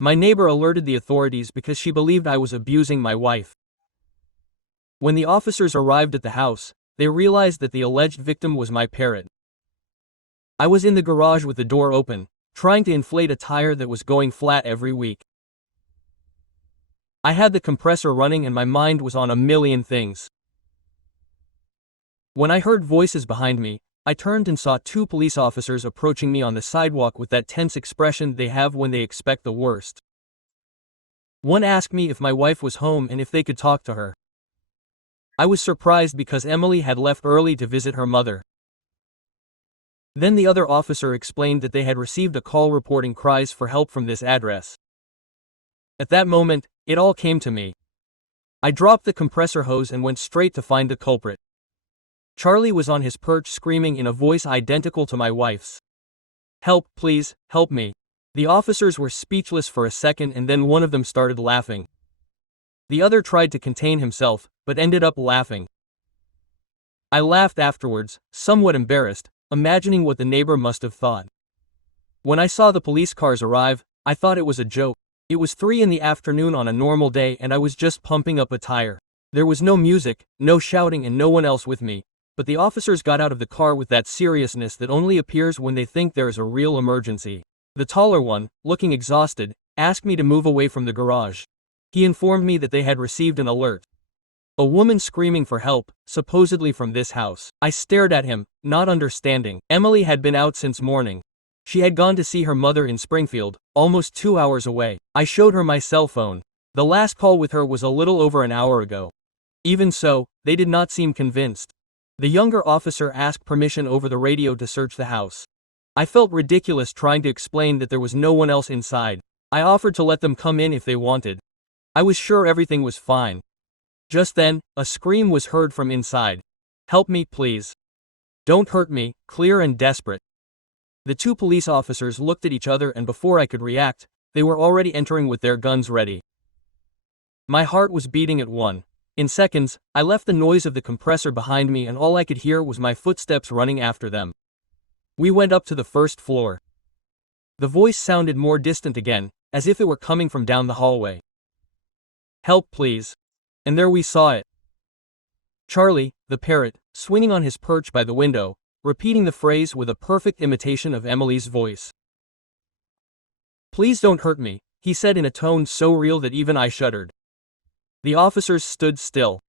My neighbor alerted the authorities because she believed I was abusing my wife. When the officers arrived at the house, they realized that the alleged victim was my parrot. I was in the garage with the door open, trying to inflate a tire that was going flat every week. I had the compressor running and my mind was on a million things. When I heard voices behind me, I turned and saw two police officers approaching me on the sidewalk with that tense expression they have when they expect the worst. One asked me if my wife was home and if they could talk to her. I was surprised because Emily had left early to visit her mother. Then the other officer explained that they had received a call reporting cries for help from this address. At that moment, it all came to me. I dropped the compressor hose and went straight to find the culprit. Charlie was on his perch screaming in a voice identical to my wife's. "Help, please, help me." The officers were speechless for a second and then one of them started laughing. The other tried to contain himself, but ended up laughing. I laughed afterwards, somewhat embarrassed, imagining what the neighbor must have thought. When I saw the police cars arrive, I thought it was a joke. It was 3 in the afternoon on a normal day and I was just pumping up a tire. There was no music, no shouting and no one else with me. But the officers got out of the car with that seriousness that only appears when they think there is a real emergency. The taller one, looking exhausted, asked me to move away from the garage. He informed me that they had received an alert. A woman screaming for help, supposedly from this house. I stared at him, not understanding. Emily had been out since morning. She had gone to see her mother in Springfield, almost 2 hours away. I showed her my cell phone. The last call with her was a little over an hour ago. Even so, they did not seem convinced. The younger officer asked permission over the radio to search the house. I felt ridiculous trying to explain that there was no one else inside. I offered to let them come in if they wanted. I was sure everything was fine. Just then, a scream was heard from inside. "Help me, please. Don't hurt me," clear and desperate. The two police officers looked at each other and before I could react, they were already entering with their guns ready. My heart was beating at 1. In seconds, I left the noise of the compressor behind me and all I could hear was my footsteps running after them. We went up to the first floor. The voice sounded more distant again, as if it were coming from down the hallway. "Help, please." And there we saw it. Charlie, the parrot, swinging on his perch by the window, repeating the phrase with a perfect imitation of Emily's voice. "Please don't hurt me," he said in a tone so real that even I shuddered. The officers stood still.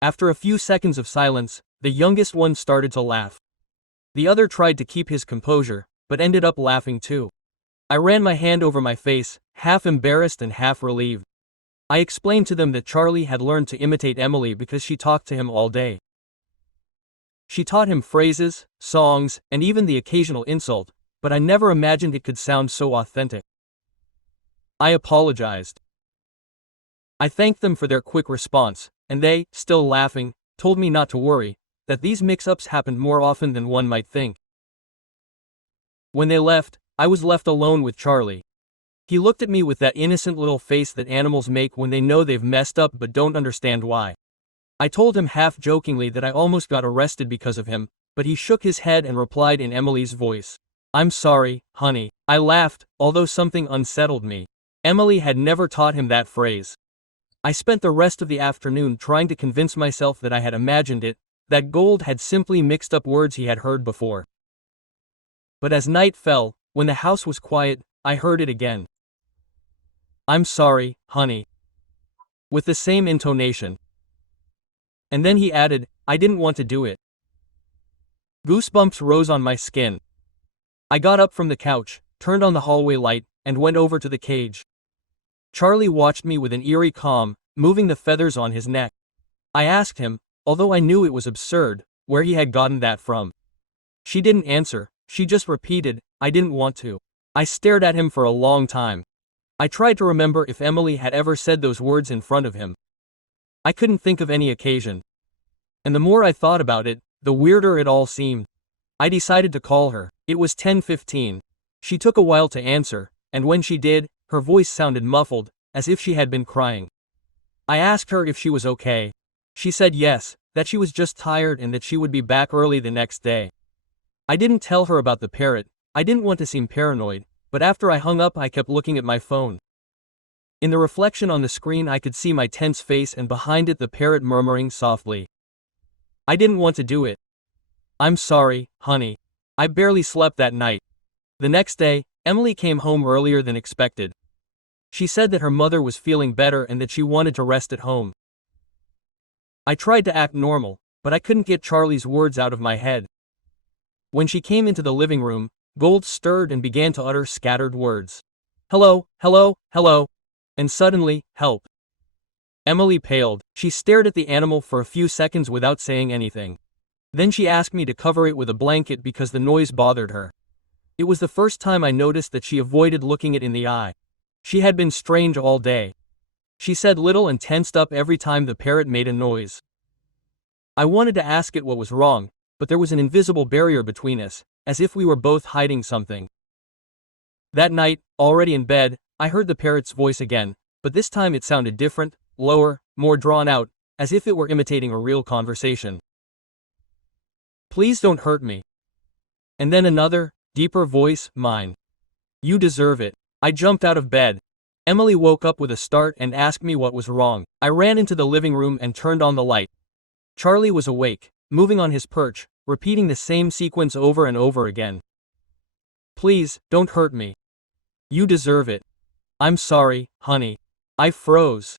After a few seconds of silence, the youngest one started to laugh. The other tried to keep his composure, but ended up laughing too. I ran my hand over my face, half embarrassed and half relieved. I explained to them that Charlie had learned to imitate Emily because she talked to him all day. She taught him phrases, songs, and even the occasional insult, but I never imagined it could sound so authentic. I apologized. I thanked them for their quick response, and they, still laughing, told me not to worry, that these mix-ups happened more often than one might think. When they left, I was left alone with Charlie. He looked at me with that innocent little face that animals make when they know they've messed up but don't understand why. I told him half-jokingly that I almost got arrested because of him, but he shook his head and replied in Emily's voice, "I'm sorry, honey." I laughed, although something unsettled me. Emily had never taught him that phrase. I spent the rest of the afternoon trying to convince myself that I had imagined it, that Gold had simply mixed up words he had heard before. But as night fell, when the house was quiet, I heard it again. "I'm sorry, honey." With the same intonation. And then he added, "I didn't want to do it." Goosebumps rose on my skin. I got up from the couch, turned on the hallway light, and went over to the cage. Charlie watched me with an eerie calm, moving the feathers on his neck. I asked him, although I knew it was absurd, where he had gotten that from. She didn't answer, she just repeated, "I didn't want to." I stared at him for a long time. I tried to remember if Emily had ever said those words in front of him. I couldn't think of any occasion. And the more I thought about it, the weirder it all seemed. I decided to call her. It was 10:15. She took a while to answer, and when she did, her voice sounded muffled, as if she had been crying. I asked her if she was okay. She said yes, that she was just tired and that she would be back early the next day. I didn't tell her about the parrot, I didn't want to seem paranoid, but after I hung up I kept looking at my phone. In the reflection on the screen I could see my tense face and behind it the parrot murmuring softly. I didn't want to do it. I'm sorry, honey. I barely slept that night. The next day, Emily came home earlier than expected. She said that her mother was feeling better and that she wanted to rest at home. I tried to act normal, but I couldn't get Charlie's words out of my head. When she came into the living room, Gold stirred and began to utter scattered words. Hello, hello, hello. And suddenly, help. Emily paled. She stared at the animal for a few seconds without saying anything. Then she asked me to cover it with a blanket because the noise bothered her. It was the first time I noticed that she avoided looking it in the eye. She had been strange all day. She said little and tensed up every time the parrot made a noise. I wanted to ask it what was wrong, but there was an invisible barrier between us, as if we were both hiding something. That night, already in bed, I heard the parrot's voice again, but this time it sounded different, lower, more drawn out, as if it were imitating a real conversation. Please don't hurt me. And then another, deeper voice, mine. You deserve it. I jumped out of bed. Emily woke up with a start and asked me what was wrong. I ran into the living room and turned on the light. Charlie was awake, moving on his perch, repeating the same sequence over and over again. Please, don't hurt me. You deserve it. I'm sorry, honey. I froze.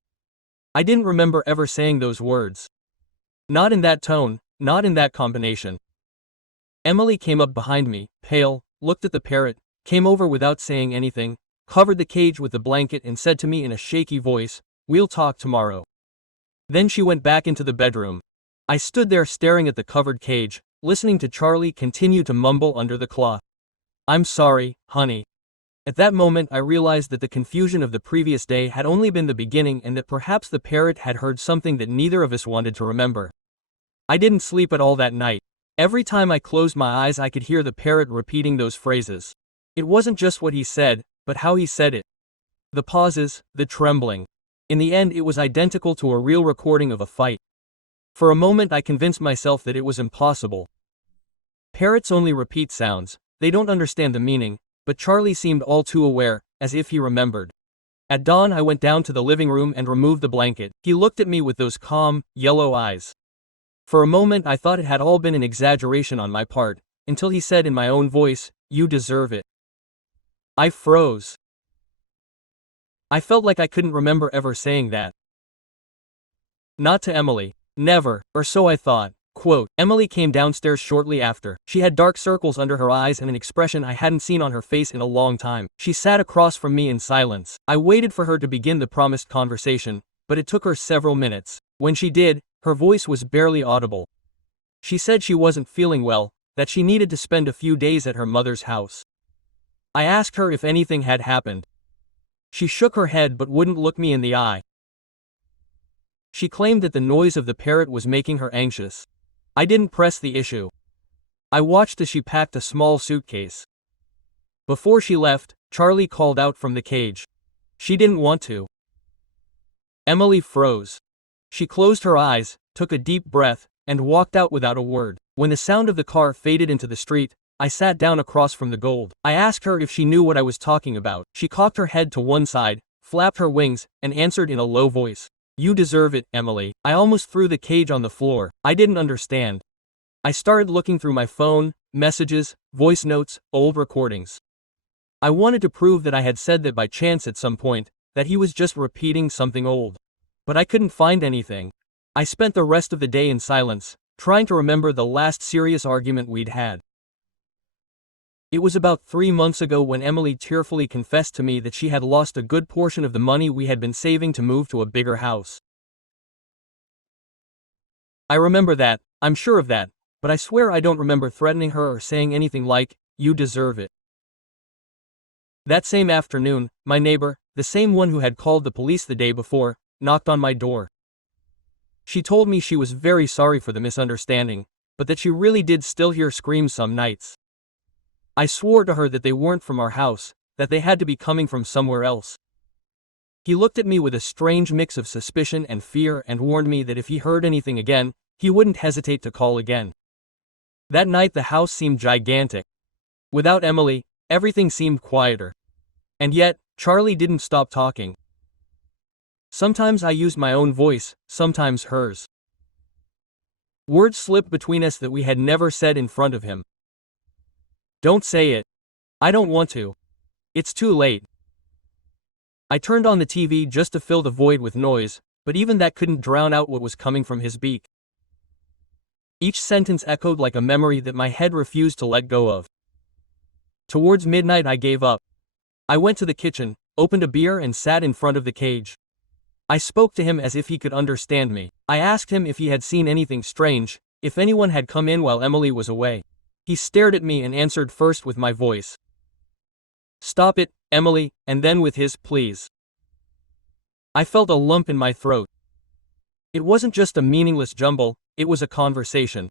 I didn't remember ever saying those words. Not in that tone, not in that combination. Emily came up behind me, pale, looked at the parrot, came over without saying anything, covered the cage with the blanket and said to me in a shaky voice, "We'll talk tomorrow." Then she went back into the bedroom. I stood there staring at the covered cage, listening to Charlie continue to mumble under the cloth. I'm sorry, honey. At that moment I realized that the confusion of the previous day had only been the beginning and that perhaps the parrot had heard something that neither of us wanted to remember. I didn't sleep at all that night. Every time I closed my eyes I could hear the parrot repeating those phrases. It wasn't just what he said, but how he said it. The pauses, the trembling. In the end it was identical to a real recording of a fight. For a moment I convinced myself that it was impossible. Parrots only repeat sounds, they don't understand the meaning, but Charlie seemed all too aware, as if he remembered. At dawn I went down to the living room and removed the blanket. He looked at me with those calm, yellow eyes. For a moment I thought it had all been an exaggeration on my part, until he said in my own voice, "You deserve it." I froze. I felt like I couldn't remember ever saying that. Not to Emily. Never, or so I thought. Quote, Emily came downstairs shortly after. She had dark circles under her eyes and an expression I hadn't seen on her face in a long time. She sat across from me in silence. I waited for her to begin the promised conversation, but it took her several minutes. When she did, her voice was barely audible. She said she wasn't feeling well, that she needed to spend a few days at her mother's house. I asked her if anything had happened. She shook her head but wouldn't look me in the eye. She claimed that the noise of the parrot was making her anxious. I didn't press the issue. I watched as she packed a small suitcase. Before she left, Charlie called out from the cage. She didn't want to. Emily froze. She closed her eyes, took a deep breath, and walked out without a word. When the sound of the car faded into the street, I sat down across from the Gold. I asked her if she knew what I was talking about. She cocked her head to one side, flapped her wings, and answered in a low voice. You deserve it, Emily. I almost threw the cage on the floor. I didn't understand. I started looking through my phone, messages, voice notes, old recordings. I wanted to prove that I had said that by chance at some point, that he was just repeating something old. But I couldn't find anything. I spent the rest of the day in silence, trying to remember the last serious argument we'd had. It was about 3 months ago when Emily tearfully confessed to me that she had lost a good portion of the money we had been saving to move to a bigger house. I remember that, I'm sure of that, but I swear I don't remember threatening her or saying anything like, "You deserve it." That same afternoon, my neighbor, the same one who had called the police the day before, knocked on my door. She told me she was very sorry for the misunderstanding, but that she really did still hear screams some nights. I swore to her that they weren't from our house, that they had to be coming from somewhere else. He looked at me with a strange mix of suspicion and fear and warned me that if he heard anything again, he wouldn't hesitate to call again. That night the house seemed gigantic. Without Emily, everything seemed quieter. And yet, Charlie didn't stop talking. Sometimes I used my own voice, sometimes hers. Words slipped between us that we had never said in front of him. Don't say it. I don't want to. It's too late. I turned on the TV just to fill the void with noise, but even that couldn't drown out what was coming from his beak. Each sentence echoed like a memory that my head refused to let go of. Towards midnight I gave up. I went to the kitchen, opened a beer and sat in front of the cage. I spoke to him as if he could understand me. I asked him if he had seen anything strange, if anyone had come in while Emily was away. He stared at me and answered first with my voice. Stop it, Emily, and then with his please. I felt a lump in my throat. It wasn't just a meaningless jumble, it was a conversation.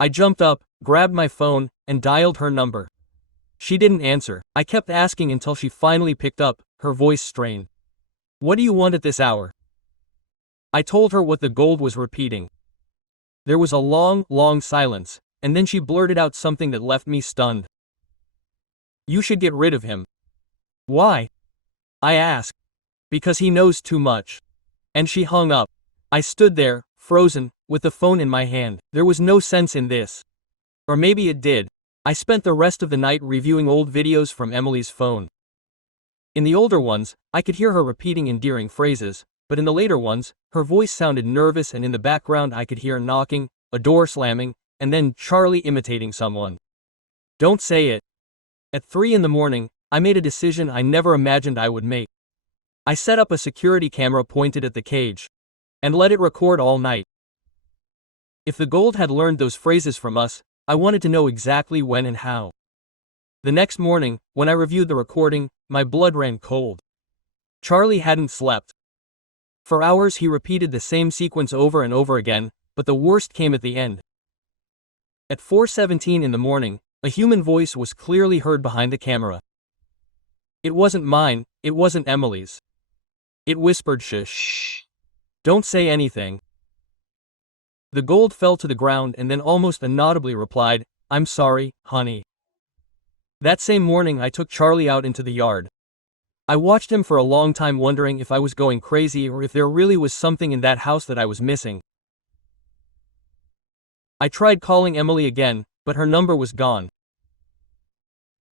I jumped up, grabbed my phone, and dialed her number. She didn't answer. I kept asking until she finally picked up, her voice strained. What do you want at this hour? I told her what the gold was repeating. There was a long, long silence, and then she blurted out something that left me stunned. You should get rid of him. Why? I asked. Because he knows too much. And she hung up. I stood there, frozen, with the phone in my hand. There was no sense in this. Or maybe it did. I spent the rest of the night reviewing old videos from Emily's phone. In the older ones, I could hear her repeating endearing phrases, but in the later ones, her voice sounded nervous and in the background I could hear knocking, a door slamming, and then Charlie imitating someone. Don't say it. At 3 in the morning, I made a decision I never imagined I would make. I set up a security camera pointed at the cage. And let it record all night. If the gold had learned those phrases from us, I wanted to know exactly when and how. The next morning, when I reviewed the recording, my blood ran cold. Charlie hadn't slept. For hours he repeated the same sequence over and over again, but the worst came at the end. At 4:17 in the morning, a human voice was clearly heard behind the camera. It wasn't mine, it wasn't Emily's. It whispered, "Shh. Don't say anything." The gold fell to the ground and then almost inaudibly replied, "I'm sorry, honey." That same morning I took Charlie out into the yard. I watched him for a long time wondering if I was going crazy or if there really was something in that house that I was missing. I tried calling Emily again, but her number was gone.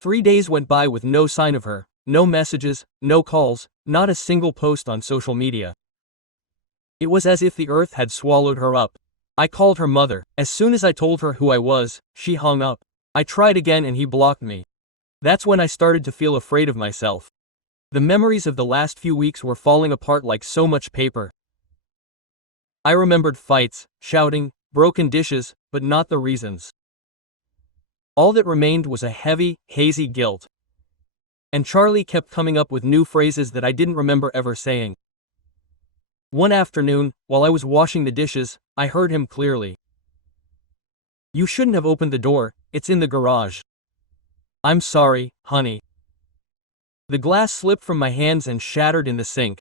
3 days went by with no sign of her, no messages, no calls, not a single post on social media. It was as if the earth had swallowed her up. I called her mother. As soon as I told her who I was, she hung up. I tried again and he blocked me. That's when I started to feel afraid of myself. The memories of the last few weeks were falling apart like so much paper. I remembered fights, shouting, broken dishes, but not the reasons. All that remained was a heavy, hazy guilt. And Charlie kept coming up with new phrases that I didn't remember ever saying. One afternoon, while I was washing the dishes, I heard him clearly. You shouldn't have opened the door, it's in the garage. I'm sorry, honey. The glass slipped from my hands and shattered in the sink.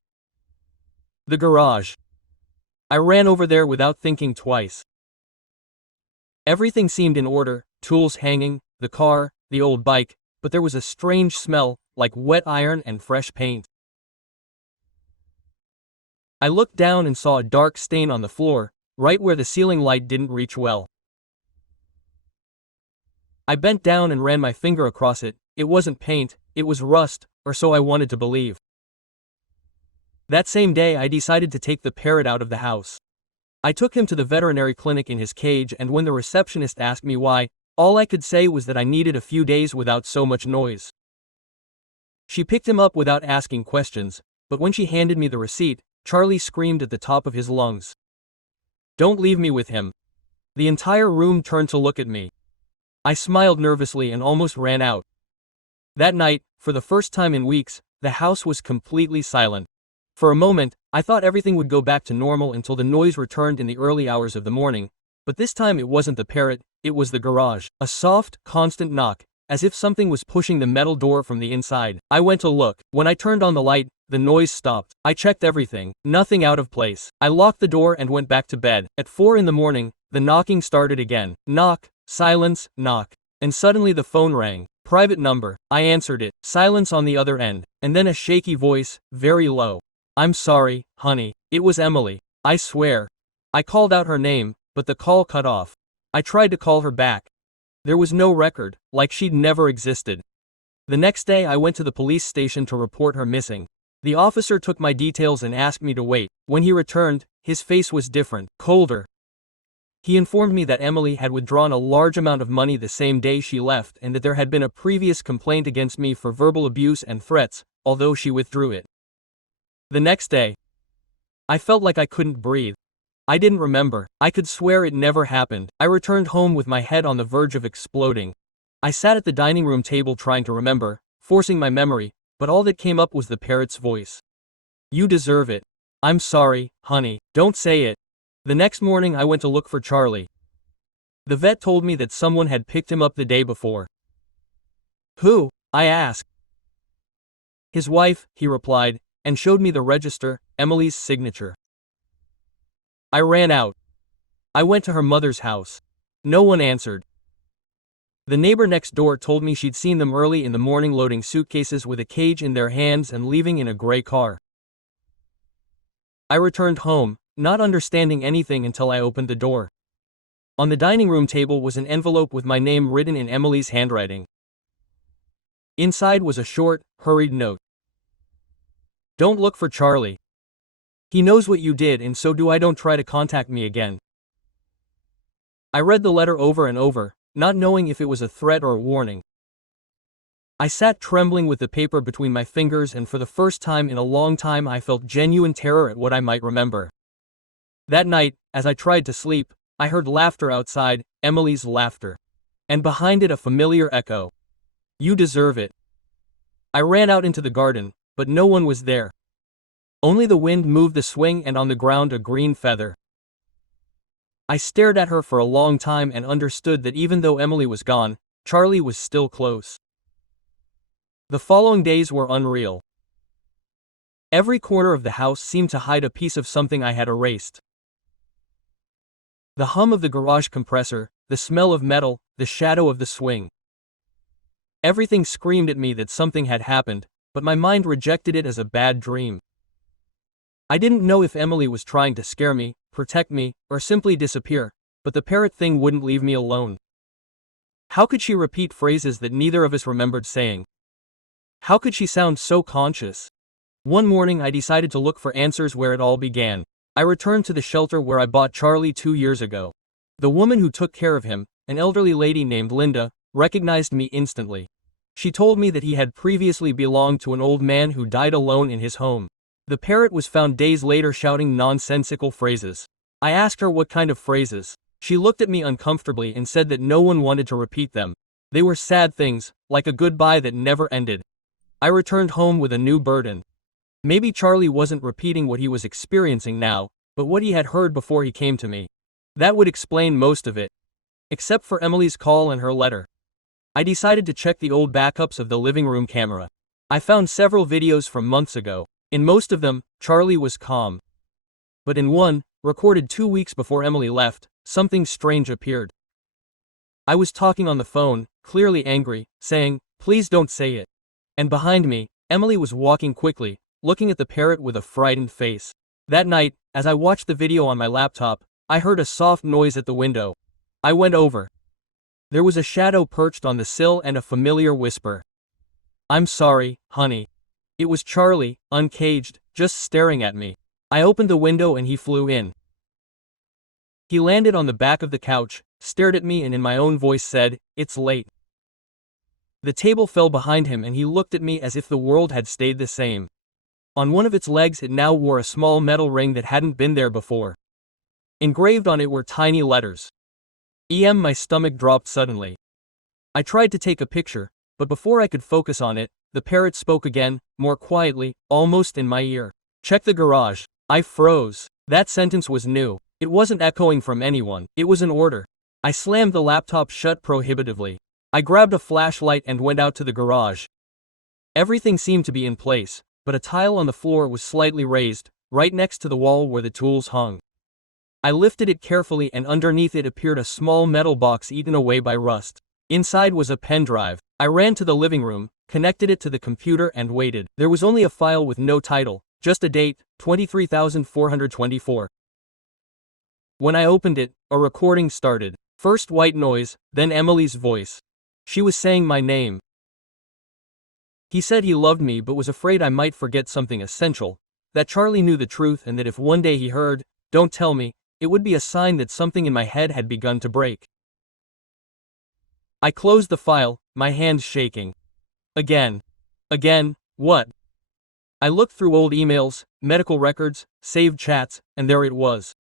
The garage. I ran over there without thinking twice. Everything seemed in order, tools hanging, the car, the old bike, but there was a strange smell, like wet iron and fresh paint. I looked down and saw a dark stain on the floor, right where the ceiling light didn't reach well. I bent down and ran my finger across it. It wasn't paint, it was rust, or so I wanted to believe. That same day I decided to take the parrot out of the house. I took him to the veterinary clinic in his cage, and when the receptionist asked me why, all I could say was that I needed a few days without so much noise. She picked him up without asking questions, but when she handed me the receipt, Charlie screamed at the top of his lungs. Don't leave me with him. The entire room turned to look at me. I smiled nervously and almost ran out. That night, for the first time in weeks, the house was completely silent. For a moment, I thought everything would go back to normal until the noise returned in the early hours of the morning, but this time it wasn't the parrot, it was the garage. A soft, constant knock, as if something was pushing the metal door from the inside. I went to look. When I turned on the light, the noise stopped. I checked everything. Nothing out of place. I locked the door and went back to bed. At 4 in the morning, the knocking started again. Knock, silence, knock. And suddenly the phone rang. Private number. I answered it. Silence on the other end. And then a shaky voice, very low. I'm sorry, honey. It was Emily. I swear. I called out her name, but the call cut off. I tried to call her back. There was no record, like she'd never existed. The next day I went to the police station to report her missing. The officer took my details and asked me to wait. When he returned, his face was different, colder. He informed me that Emily had withdrawn a large amount of money the same day she left and that there had been a previous complaint against me for verbal abuse and threats, although she withdrew it. The next day, I felt like I couldn't breathe. I didn't remember. I could swear it never happened. I returned home with my head on the verge of exploding. I sat at the dining room table trying to remember, forcing my memory, but all that came up was the parrot's voice. You deserve it. I'm sorry, honey. Don't say it. The next morning I went to look for Charlie. The vet told me that someone had picked him up the day before. Who? I asked. His wife, he replied, and showed me the register, Emily's signature. I ran out. I went to her mother's house. No one answered. The neighbor next door told me she'd seen them early in the morning loading suitcases with a cage in their hands and leaving in a gray car. I returned home, not understanding anything until I opened the door. On the dining room table was an envelope with my name written in Emily's handwriting. Inside was a short, hurried note. Don't look for Charlie. He knows what you did and so do I. Don't try to contact me again. I read the letter over and over, not knowing if it was a threat or a warning. I sat trembling with the paper between my fingers and for the first time in a long time I felt genuine terror at what I might remember. That night, as I tried to sleep, I heard laughter outside, Emily's laughter. And behind it a familiar echo. You deserve it. I ran out into the garden, but no one was there. Only the wind moved the swing and on the ground a green feather. I stared at her for a long time and understood that even though Emily was gone, Charlie was still close. The following days were unreal. Every corner of the house seemed to hide a piece of something I had erased. The hum of the garage compressor, the smell of metal, the shadow of the swing. Everything screamed at me that something had happened, but my mind rejected it as a bad dream. I didn't know if Emily was trying to scare me, protect me, or simply disappear, but the parrot thing wouldn't leave me alone. How could she repeat phrases that neither of us remembered saying? How could she sound so conscious? One morning I decided to look for answers where it all began. I returned to the shelter where I bought Charlie 2 years ago. The woman who took care of him, an elderly lady named Linda, recognized me instantly. She told me that he had previously belonged to an old man who died alone in his home. The parrot was found days later shouting nonsensical phrases. I asked her what kind of phrases. She looked at me uncomfortably and said that no one wanted to repeat them. They were sad things, like a goodbye that never ended. I returned home with a new burden. Maybe Charlie wasn't repeating what he was experiencing now, but what he had heard before he came to me. That would explain most of it. Except for Emily's call and her letter. I decided to check the old backups of the living room camera. I found several videos from months ago. In most of them, Charlie was calm. But in one, recorded 2 weeks before Emily left, something strange appeared. I was talking on the phone, clearly angry, saying, "Please don't say it." And behind me, Emily was walking quickly, looking at the parrot with a frightened face. That night, as I watched the video on my laptop, I heard a soft noise at the window. I went over. There was a shadow perched on the sill and a familiar whisper. I'm sorry, honey. It was Charlie, uncaged, just staring at me. I opened the window and he flew in. He landed on the back of the couch, stared at me and in my own voice said, "It's late." The table fell behind him and he looked at me as if the world had stayed the same. On one of its legs it now wore a small metal ring that hadn't been there before. Engraved on it were tiny letters. My stomach dropped suddenly. I tried to take a picture, but before I could focus on it, the parrot spoke again, more quietly, almost in my ear. "Check the garage." I froze. That sentence was new. It wasn't echoing from anyone. It was an order. I slammed the laptop shut prohibitively. I grabbed a flashlight and went out to the garage. Everything seemed to be in place, but a tile on the floor was slightly raised, right next to the wall where the tools hung. I lifted it carefully and underneath it appeared a small metal box eaten away by rust. Inside was a pen drive. I ran to the living room, connected it to the computer and waited. There was only a file with no title, just a date, 23,424. When I opened it, a recording started. First white noise, then Emily's voice. She was saying my name. He said he loved me but was afraid I might forget something essential, that Charlie knew the truth and that if one day he heard, "Don't tell me," it would be a sign that something in my head had begun to break. I closed the file, my hands shaking. Again. What? I looked through old emails, medical records, saved chats, and there it was.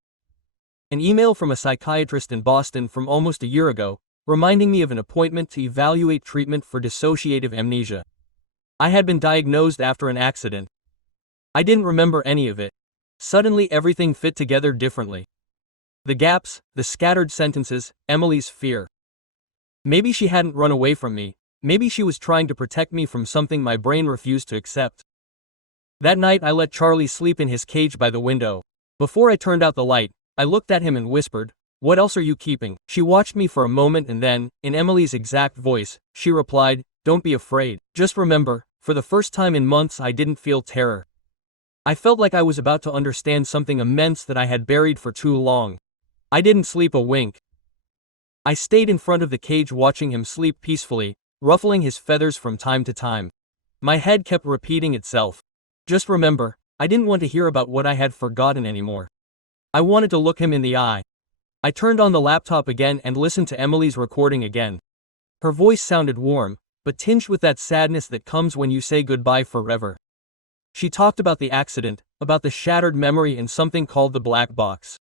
An email from a psychiatrist in Boston from almost a year ago, reminding me of an appointment to evaluate treatment for dissociative amnesia. I had been diagnosed after an accident. I didn't remember any of it. Suddenly everything fit together differently. The gaps, the scattered sentences, Emily's fear. Maybe she hadn't run away from me. Maybe she was trying to protect me from something my brain refused to accept. That night I let Charlie sleep in his cage by the window. Before I turned out the light, I looked at him and whispered, "What else are you keeping?" She watched me for a moment and then, in Emily's exact voice, she replied, "Don't be afraid. Just remember, for the first time in months I didn't feel terror. I felt like I was about to understand something immense that I had buried for too long. I didn't sleep a wink. I stayed in front of the cage watching him sleep peacefully, ruffling his feathers from time to time. My head kept repeating itself. Just remember, I didn't want to hear about what I had forgotten anymore. I wanted to look him in the eye. I turned on the laptop again and listened to Emily's recording again. Her voice sounded warm, but tinged with that sadness that comes when you say goodbye forever. She talked about the accident, about the shattered memory and something called the black box.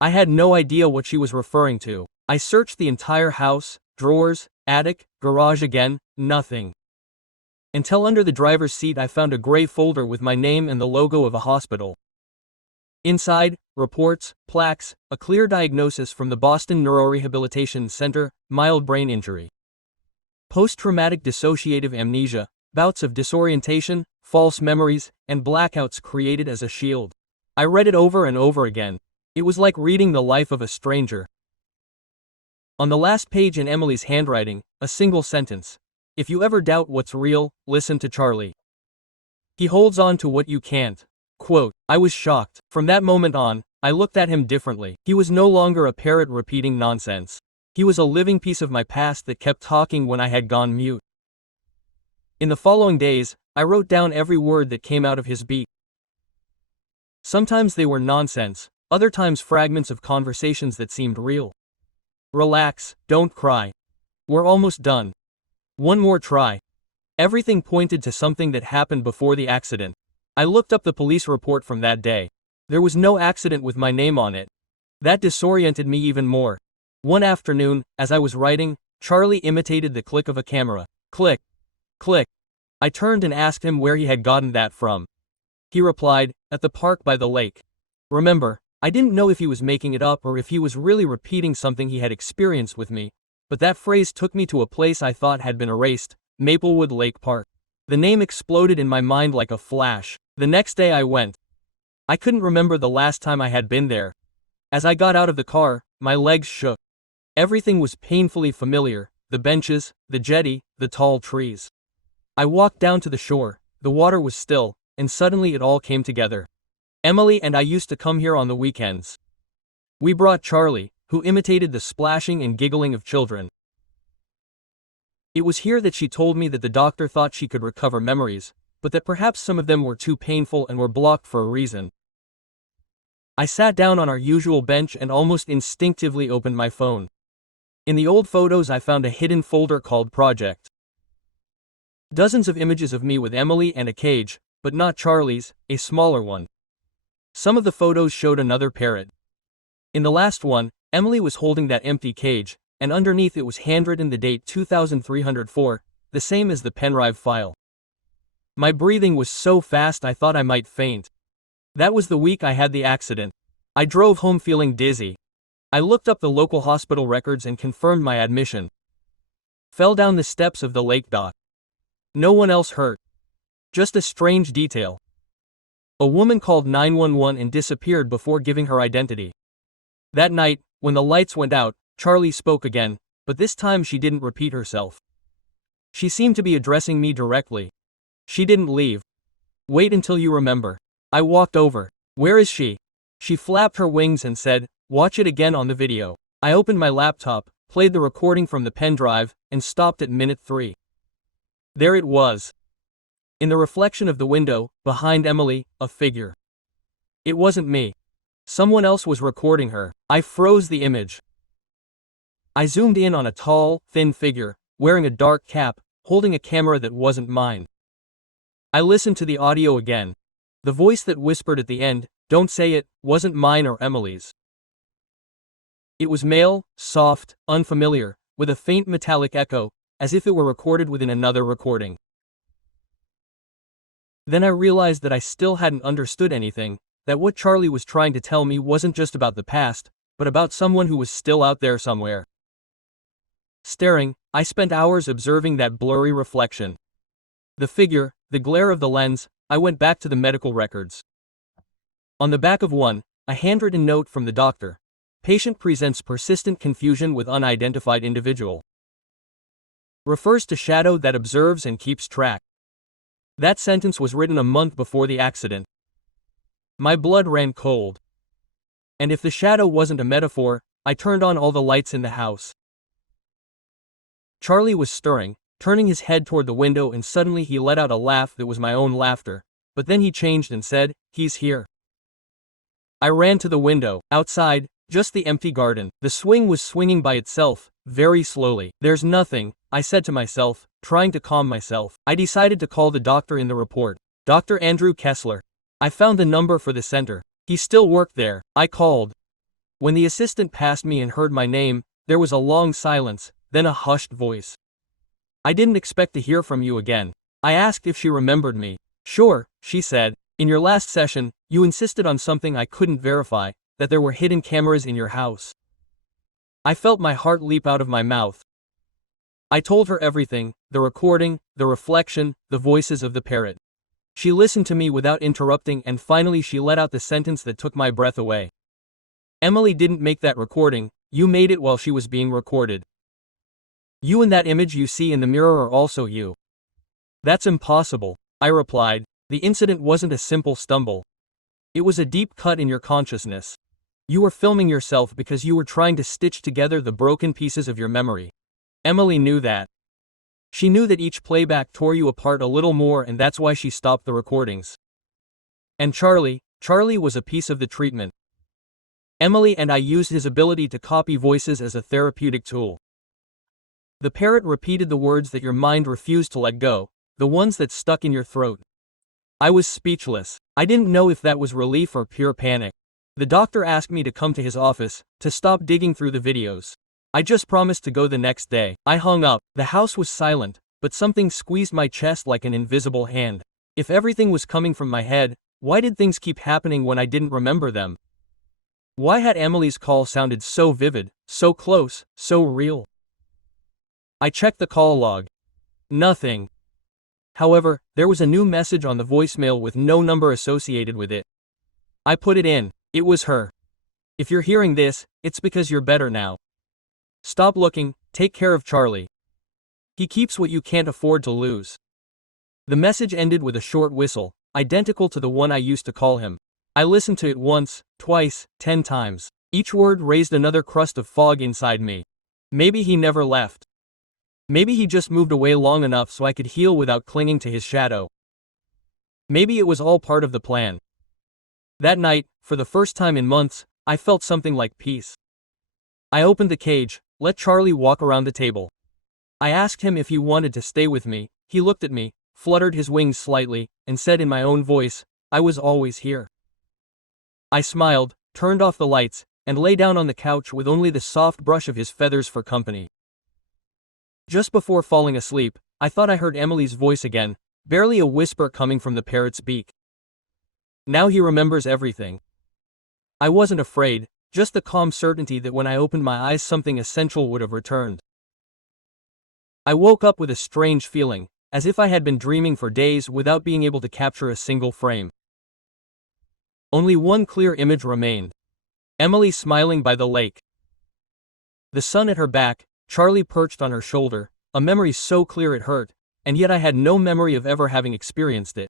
I had no idea what she was referring to. I searched the entire house, drawers, attic, garage again, nothing. Until under the driver's seat I found a gray folder with my name and the logo of a hospital. Inside, reports, plaques, a clear diagnosis from the Boston Neurorehabilitation Center, mild brain injury. Post-traumatic dissociative amnesia, bouts of disorientation, false memories, and blackouts created as a shield. I read it over and over again. It was like reading the life of a stranger. On the last page in Emily's handwriting, a single sentence. "If you ever doubt what's real, listen to Charlie. He holds on to what you can't." Quote, I was shocked. From that moment on, I looked at him differently. He was no longer a parrot repeating nonsense. He was a living piece of my past that kept talking when I had gone mute. In the following days, I wrote down every word that came out of his beak. Sometimes they were nonsense, other times fragments of conversations that seemed real. "Relax, don't cry. We're almost done. One more try." Everything pointed to something that happened before the accident. I looked up the police report from that day. There was no accident with my name on it. That disoriented me even more. One afternoon, as I was writing, Charlie imitated the click of a camera. Click. Click. I turned and asked him where he had gotten that from. He replied, "At the park by the lake." Remember, I didn't know if he was making it up or if he was really repeating something he had experienced with me, but that phrase took me to a place I thought had been erased, Maplewood Lake Park. The name exploded in my mind like a flash. The next day I went. I couldn't remember the last time I had been there. As I got out of the car, my legs shook. Everything was painfully familiar, the benches, the jetty, the tall trees. I walked down to the shore, the water was still, and suddenly it all came together. Emily and I used to come here on the weekends. We brought Charlie, who imitated the splashing and giggling of children. It was here that she told me that the doctor thought she could recover memories, but that perhaps some of them were too painful and were blocked for a reason. I sat down on our usual bench and almost instinctively opened my phone. In the old photos I found a hidden folder called Project. Dozens of images of me with Emily and a cage, but not Charlie's, a smaller one. Some of the photos showed another parrot. In the last one, Emily was holding that empty cage, and underneath it was handwritten the date 2304, the same as the pendrive file. My breathing was so fast I thought I might faint. That was the week I had the accident. I drove home feeling dizzy. I looked up the local hospital records and confirmed my admission. Fell down the steps of the lake dock. No one else hurt. Just a strange detail. A woman called 911 and disappeared before giving her identity. That night, when the lights went out, Charlie spoke again, but this time she didn't repeat herself. She seemed to be addressing me directly. She didn't leave. "Wait until you remember." I walked over. Where is she? She flapped her wings and said, watch it again on the video. I opened my laptop, played the recording from the pen drive, and stopped at minute 3. There it was. In the reflection of the window, behind Emily, a figure. It wasn't me. Someone else was recording her. I froze the image. I zoomed in on a tall, thin figure, wearing a dark cap, holding a camera that wasn't mine. I listened to the audio again. The voice that whispered at the end, don't say it, wasn't mine or Emily's. It was male, soft, unfamiliar, with a faint metallic echo, as if it were recorded within another recording. Then I realized that I still hadn't understood anything, that what Charlie was trying to tell me wasn't just about the past, but about someone who was still out there somewhere. Staring, I spent hours observing that blurry reflection. The figure, the glare of the lens, I went back to the medical records. On the back of one, a handwritten note from the doctor. Patient presents persistent confusion with unidentified individual. Refers to shadow that observes and keeps track. That sentence was written a month before the accident. My blood ran cold. And if the shadow wasn't a metaphor, I turned on all the lights in the house. Charlie was stirring, turning his head toward the window, and suddenly he let out a laugh that was my own laughter, but then he changed and said, he's here. I ran to the window. Outside, just the empty garden. The swing was swinging by itself, very slowly. There's nothing, I said to myself, trying to calm myself. I decided to call the doctor in the report. Dr. Andrew Kessler. I found the number for the center. He still worked there. I called. When the assistant passed me and heard my name, there was a long silence, then a hushed voice. I didn't expect to hear from you again. I asked if she remembered me. Sure, she said. In your last session, you insisted on something I couldn't verify, that there were hidden cameras in your house. I felt my heart leap out of my mouth. I told her everything, the recording, the reflection, the voices of the parrot. She listened to me without interrupting, and finally she let out the sentence that took my breath away. Emily didn't make that recording, you made it while she was being recorded. You and that image you see in the mirror are also you. That's impossible, I replied. The incident wasn't a simple stumble. It was a deep cut in your consciousness. You were filming yourself because you were trying to stitch together the broken pieces of your memory. Emily knew that. She knew that each playback tore you apart a little more, and that's why she stopped the recordings. And Charlie was a piece of the treatment. Emily and I used his ability to copy voices as a therapeutic tool. The parrot repeated the words that your mind refused to let go, the ones that stuck in your throat. I was speechless. I didn't know if that was relief or pure panic. The doctor asked me to come to his office, to stop digging through the videos. I just promised to go the next day. I hung up. The house was silent, but something squeezed my chest like an invisible hand. If everything was coming from my head, why did things keep happening when I didn't remember them? Why had Emily's call sounded so vivid, so close, so real? I checked the call log. Nothing. However, there was a new message on the voicemail with no number associated with it. I put it in. It was her. If you're hearing this, it's because you're better now. Stop looking, take care of Charlie. He keeps what you can't afford to lose. The message ended with a short whistle, identical to the one I used to call him. I listened to it once, twice, 10 times. Each word raised another crust of fog inside me. Maybe he never left. Maybe he just moved away long enough so I could heal without clinging to his shadow. Maybe it was all part of the plan. That night, for the first time in months, I felt something like peace. I opened the cage, let Charlie walk around the table. I asked him if he wanted to stay with me. He looked at me, fluttered his wings slightly, and said in my own voice, I was always here. I smiled, turned off the lights, and lay down on the couch with only the soft brush of his feathers for company. Just before falling asleep, I thought I heard Emily's voice again, barely a whisper coming from the parrot's beak. Now he remembers everything. I wasn't afraid, just the calm certainty that when I opened my eyes something essential would have returned. I woke up with a strange feeling, as if I had been dreaming for days without being able to capture a single frame. Only one clear image remained. Emily smiling by the lake. The sun at her back, Charlie perched on her shoulder, a memory so clear it hurt, and yet I had no memory of ever having experienced it.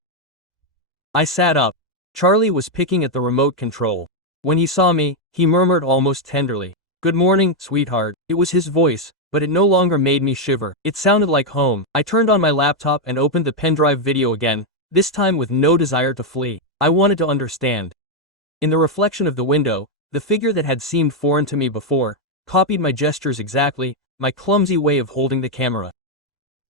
I sat up. Charlie was picking at the remote control. When he saw me, he murmured almost tenderly, "Good morning, sweetheart." It was his voice, but it no longer made me shiver. It sounded like home. I turned on my laptop and opened the pendrive video again, this time with no desire to flee. I wanted to understand. In the reflection of the window, the figure that had seemed foreign to me before copied my gestures exactly, my clumsy way of holding the camera.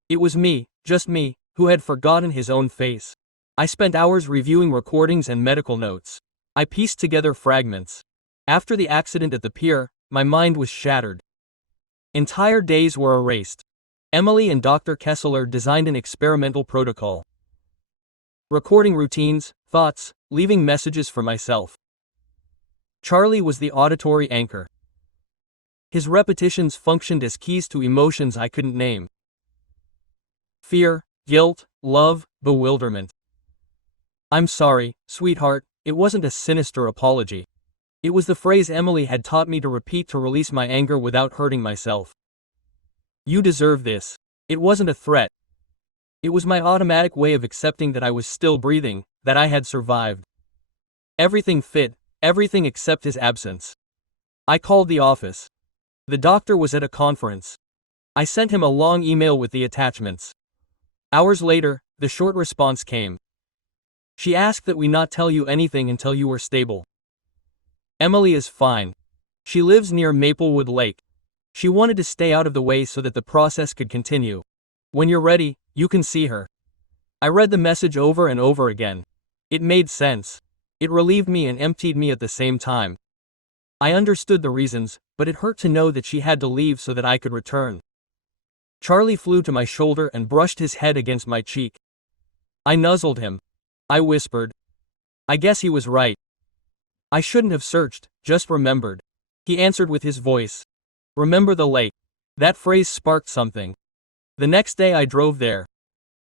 It was me, just me, who had forgotten his own face. I spent hours reviewing recordings and medical notes. I pieced together fragments. After the accident at the pier, my mind was shattered. Entire days were erased. Emily and Dr. Kessler designed an experimental protocol. Recording routines, thoughts, leaving messages for myself. Charlie was the auditory anchor. His repetitions functioned as keys to emotions I couldn't name. Fear, guilt, love, bewilderment. "I'm sorry, sweetheart," it wasn't a sinister apology. It was the phrase Emily had taught me to repeat to release my anger without hurting myself. "You deserve this." It wasn't a threat. It was my automatic way of accepting that I was still breathing, that I had survived. Everything fit, everything except his absence. I called the office. The doctor was at a conference. I sent him a long email with the attachments. Hours later, the short response came. She asked that we not tell you anything until you were stable. Emily is fine. She lives near Maplewood Lake. She wanted to stay out of the way so that the process could continue. When you're ready, you can see her. I read the message over and over again. It made sense. It relieved me and emptied me at the same time. I understood the reasons, but it hurt to know that she had to leave so that I could return. Charlie flew to my shoulder and brushed his head against my cheek. I nuzzled him. I whispered. I guess he was right. I shouldn't have searched, just remembered. He answered with his voice. Remember the lake. That phrase sparked something. The next day I drove there.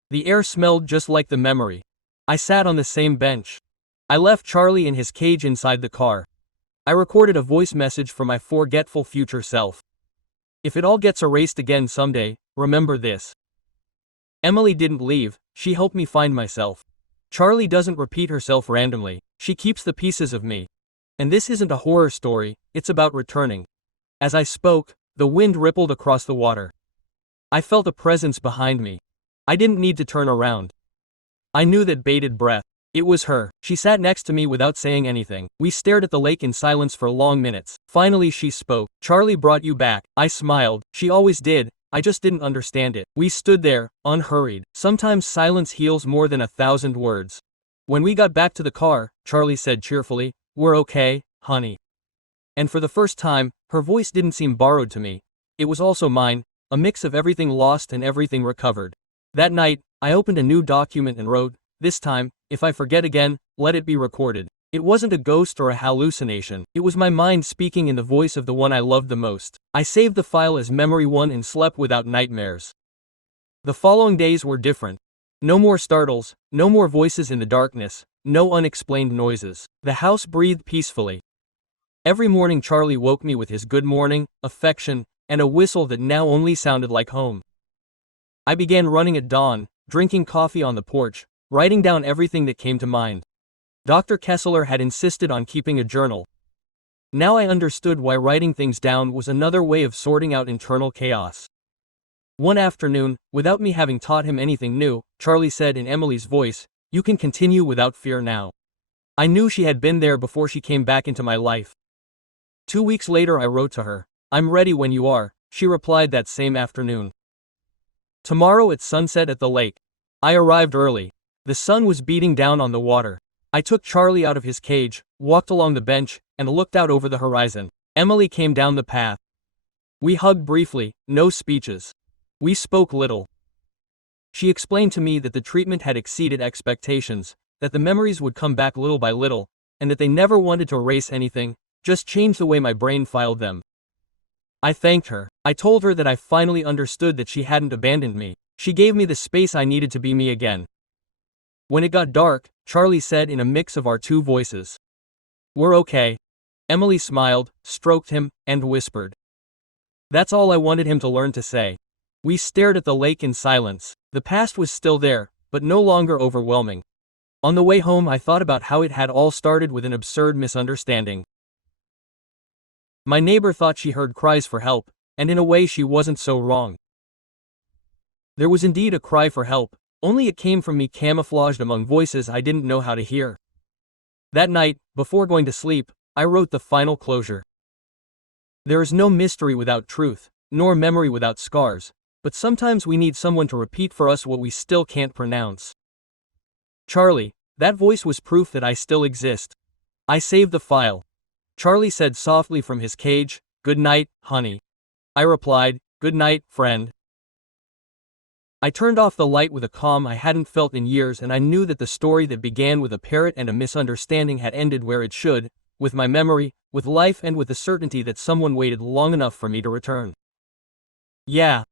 The air smelled just like the memory. I sat on the same bench. I left Charlie in his cage inside the car. I recorded a voice message for my forgetful future self. If it all gets erased again someday, remember this. Emily didn't leave, she helped me find myself. Charlie doesn't repeat herself randomly, she keeps the pieces of me. And this isn't a horror story, it's about returning. As I spoke, the wind rippled across the water. I felt a presence behind me. I didn't need to turn around. I knew that bated breath. It was her. She sat next to me without saying anything. We stared at the lake in silence for long minutes. Finally she spoke. Charlie brought you back. I smiled. She always did. I just didn't understand it. We stood there, unhurried. Sometimes silence heals more than 1,000 words. When we got back to the car, Charlie said cheerfully, "We're okay, honey." And for the first time, her voice didn't seem borrowed to me. It was also mine, a mix of everything lost and everything recovered. That night, I opened a new document and wrote, this time, if I forget again, let it be recorded. It wasn't a ghost or a hallucination, it was my mind speaking in the voice of the one I loved the most. I saved the file as memory 1 and slept without nightmares. The following days were different. No more startles, no more voices in the darkness, no unexplained noises. The house breathed peacefully. Every morning Charlie woke me with his good morning, affection, and a whistle that now only sounded like home. I began running at dawn, drinking coffee on the porch, writing down everything that came to mind. Dr. Kessler had insisted on keeping a journal. Now I understood why writing things down was another way of sorting out internal chaos. One afternoon, without me having taught him anything new, Charlie said in Emily's voice, "You can continue without fear now." I knew she had been there before she came back into my life. 2 weeks later I wrote to her. "I'm ready when you are," she replied that same afternoon. Tomorrow at sunset at the lake. I arrived early. The sun was beating down on the water. I took Charlie out of his cage, walked along the bench, and looked out over the horizon. Emily came down the path. We hugged briefly, no speeches. We spoke little. She explained to me that the treatment had exceeded expectations, that the memories would come back little by little, and that they never wanted to erase anything, just change the way my brain filed them. I thanked her. I told her that I finally understood that she hadn't abandoned me. She gave me the space I needed to be me again. When it got dark, Charlie said in a mix of our two voices, "We're okay." Emily smiled, stroked him, and whispered. That's all I wanted him to learn to say. We stared at the lake in silence. The past was still there, but no longer overwhelming. On the way home, I thought about how it had all started with an absurd misunderstanding. My neighbor thought she heard cries for help, and in a way she wasn't so wrong. There was indeed a cry for help, only it came from me camouflaged among voices I didn't know how to hear. That night, before going to sleep, I wrote the final closure. There is no mystery without truth, nor memory without scars, but sometimes we need someone to repeat for us what we still can't pronounce. Charlie, that voice was proof that I still exist. I saved the file. Charlie said softly from his cage, "Good night, honey." I replied, "Good night, friend." I turned off the light with a calm I hadn't felt in years, and I knew that the story that began with a parrot and a misunderstanding had ended where it should, with my memory, with life, and with the certainty that someone waited long enough for me to return. Yeah,